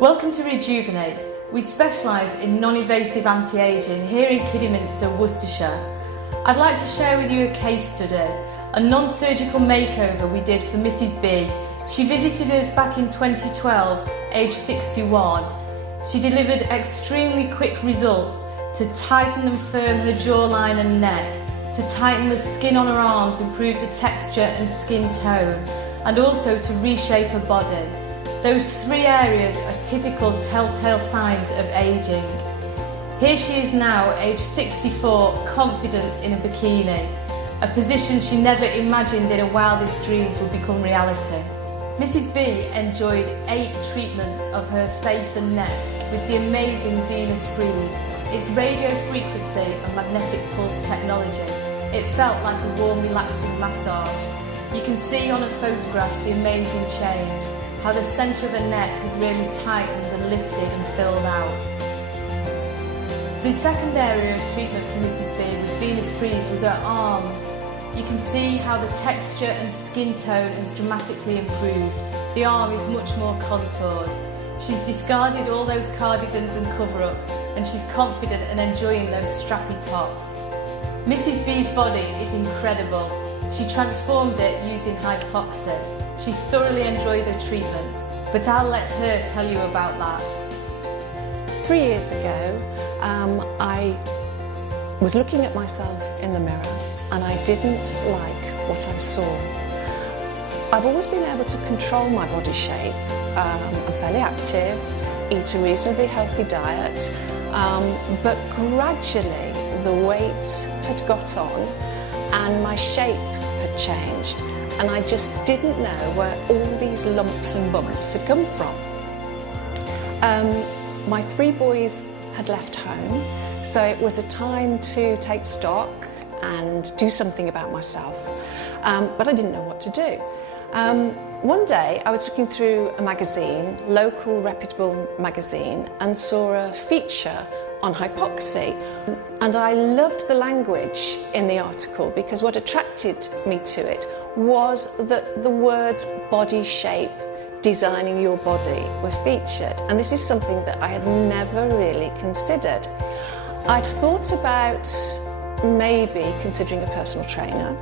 Welcome to Rejuvenate. We specialise in non-invasive anti-ageing here in Kidderminster, Worcestershire. I'd like to share with you a case study, a non-surgical makeover we did for Mrs B. She visited us back in 2012, aged 61. She delivered extremely quick results to tighten and firm her jawline and neck, to tighten the skin on her arms, improves the texture and skin tone, and also to reshape her body. Those three areas are typical telltale signs of ageing. Here she is now, aged 64, confident in a bikini, a position she never imagined in her wildest dreams would become reality. Mrs B enjoyed 8 treatments of her face and neck with the amazing Venus Freeze. Its radio frequency and magnetic pulse technology. It felt like a warm, relaxing massage. You can see on her photographs the amazing change, how the centre of her neck has really tightened and lifted and filled out. The second area of treatment for Mrs B with Venus Freeze was her arms. You can see how the texture and skin tone has dramatically improved. The arm is much more contoured. She's discarded all those cardigans and cover-ups, and she's confident and enjoying those strappy tops. Mrs B's body is incredible. She transformed it using Hypoxi. She thoroughly enjoyed her treatments, but I'll let her tell you about that. 3 years ago, I was looking at myself in the mirror and I didn't like what I saw. I've always been able to control my body shape. I'm fairly active, eat a reasonably healthy diet, but gradually the weight had got on and my shape had changed, and I just didn't know where all these lumps and bumps had come from. My 3 boys had left home, so it was a time to take stock and do something about myself, but I didn't know what to do. One day I was looking through a magazine, local reputable magazine, and saw a feature on Hypoxi, and I loved the language in the article because what attracted me to it was that the words body shape, designing your body were featured, and this is something that I had never really considered. I'd thought about maybe considering a personal trainer,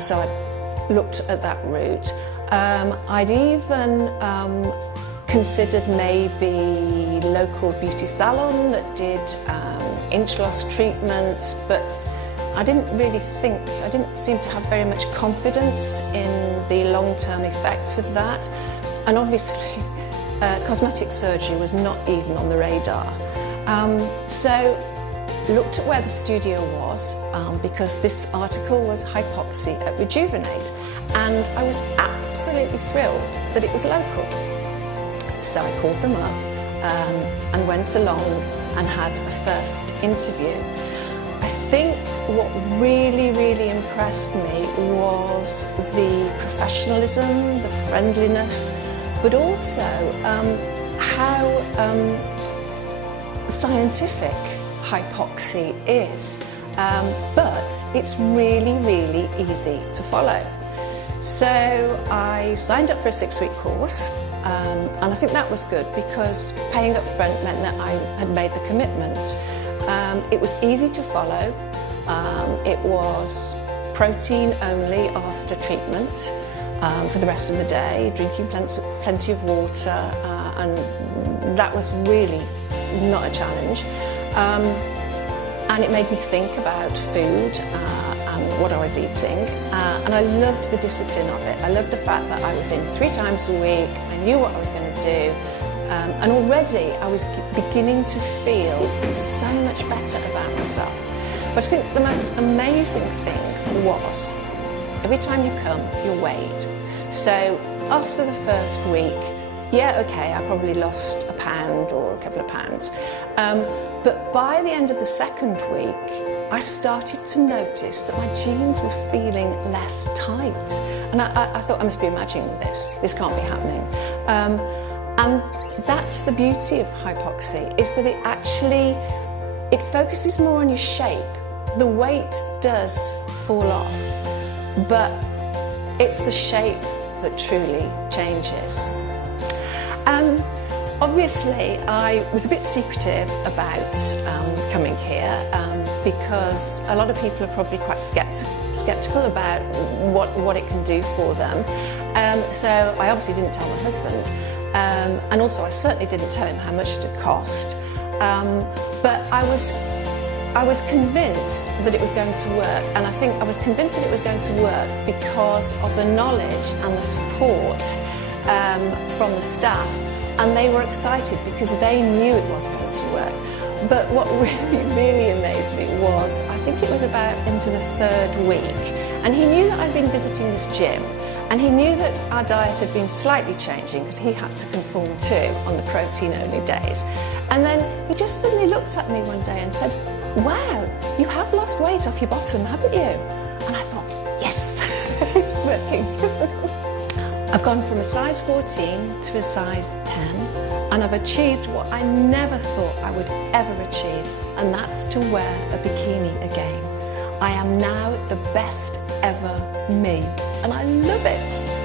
so I looked at that route. I'd even considered maybe local beauty salon that did inch loss treatments, but I didn't seem to have very much confidence in the long-term effects of that, and obviously cosmetic surgery was not even on the radar. So looked at where the studio was, because this article was Hypoxi at Rejuvenate, and I was absolutely thrilled that it was local. So I called them up and went along and had a first interview. I think what really impressed me was the professionalism, the friendliness, but also how scientific Hypoxi is, but it's really easy to follow. So I signed up for a 6-week course, and I think that was good because paying up front meant that I had made the commitment. It was easy to follow. It was protein only after treatment for the rest of the day, drinking plenty of water, and that was really not a challenge. And it made me think about food and what I was eating, and I loved the discipline of it. I loved the fact that I was in 3 times a week, I knew what I was going to do, and already I was beginning to feel so much better about myself. But I think the most amazing thing was, every time you come, you're weighed. So after the first week, yeah, okay, I probably lost a pound or a couple of pounds. But by the end of the second week, I started to notice that my jeans were feeling less tight. And I thought, I must be imagining this. This can't be happening. And that's the beauty of Hypoxi, is that it focuses more on your shape. The weight does fall off, but it's the shape that truly changes. Obviously, I was a bit secretive about coming here because a lot of people are probably quite sceptical about what it can do for them. So I obviously didn't tell my husband, and also I certainly didn't tell him how much it had cost. But I was convinced that it was going to work, and I think I was convinced that it was going to work because of the knowledge and the support from the staff. And they were excited because they knew it was going to work. But what really amazed me was, I think it was about into the 3rd week, and he knew that I'd been visiting this gym, and he knew that our diet had been slightly changing because he had to conform too on the protein-only days. And then he just suddenly looked at me one day and said, "Wow, you have lost weight off your bottom, haven't you?" And I thought, yes, it's working. I've gone from a size 14 to a size 10, and I've achieved what I never thought I would ever achieve, and that's to wear a bikini again. I am now the best ever me, and I love it.